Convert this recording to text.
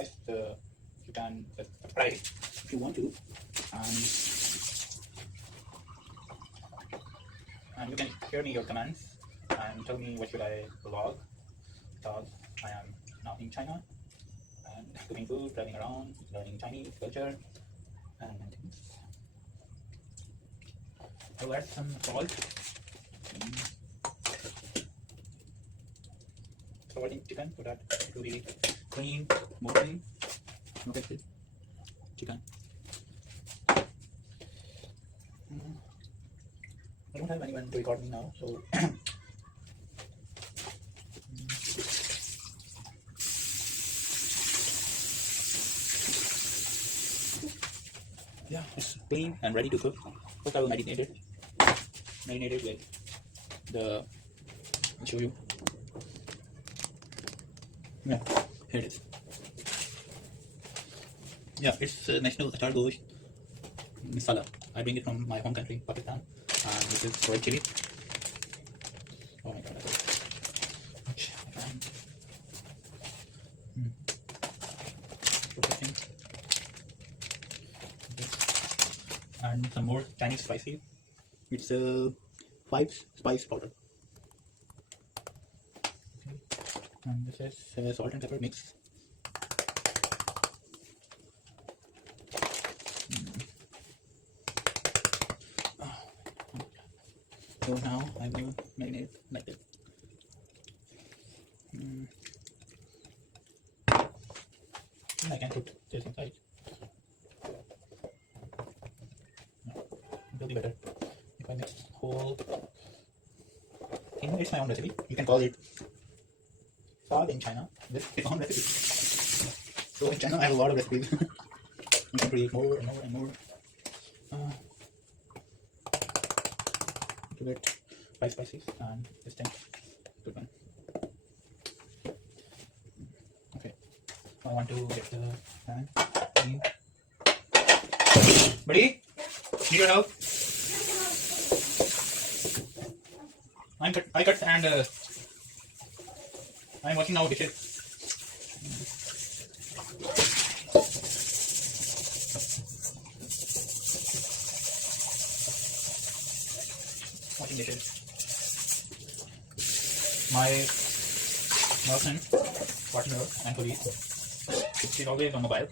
guys, you can subscribe if you want to, and you can share me your comments and tell me what should I vlog, because I am now in China and cooking food, traveling around, learning Chinese culture and things. I will add some salt. Salt in chicken so that it will be clean, more clean, no texture chicken. I don't have anyone to record me now, so yeah, it's clean and ready to cook. First I will marinate it with the, I'll show you. Yeah, here it is. Yeah, it's National Achar Gosht Masala. I bring it from my home country, Pakistan, and this is red chili. Oh my god, I and some more Chinese spicy. It's 5 spice powder. Okay. And this is salt and pepper mix. So now I will marinate like this. I can put this inside. It will be better if I mix whole thing. It's my own recipe. You can call it Saad in China. This is my own recipe. So in China I have a lot of recipes. You can create more and more and more. To get 5 spices and this thing. Good one. Okay. I want to get the pan. Buddy, need your help? I cut and I'm washing now dishes. Washing dishes. My girlfriend, partner, and colleague, she's always on mobile.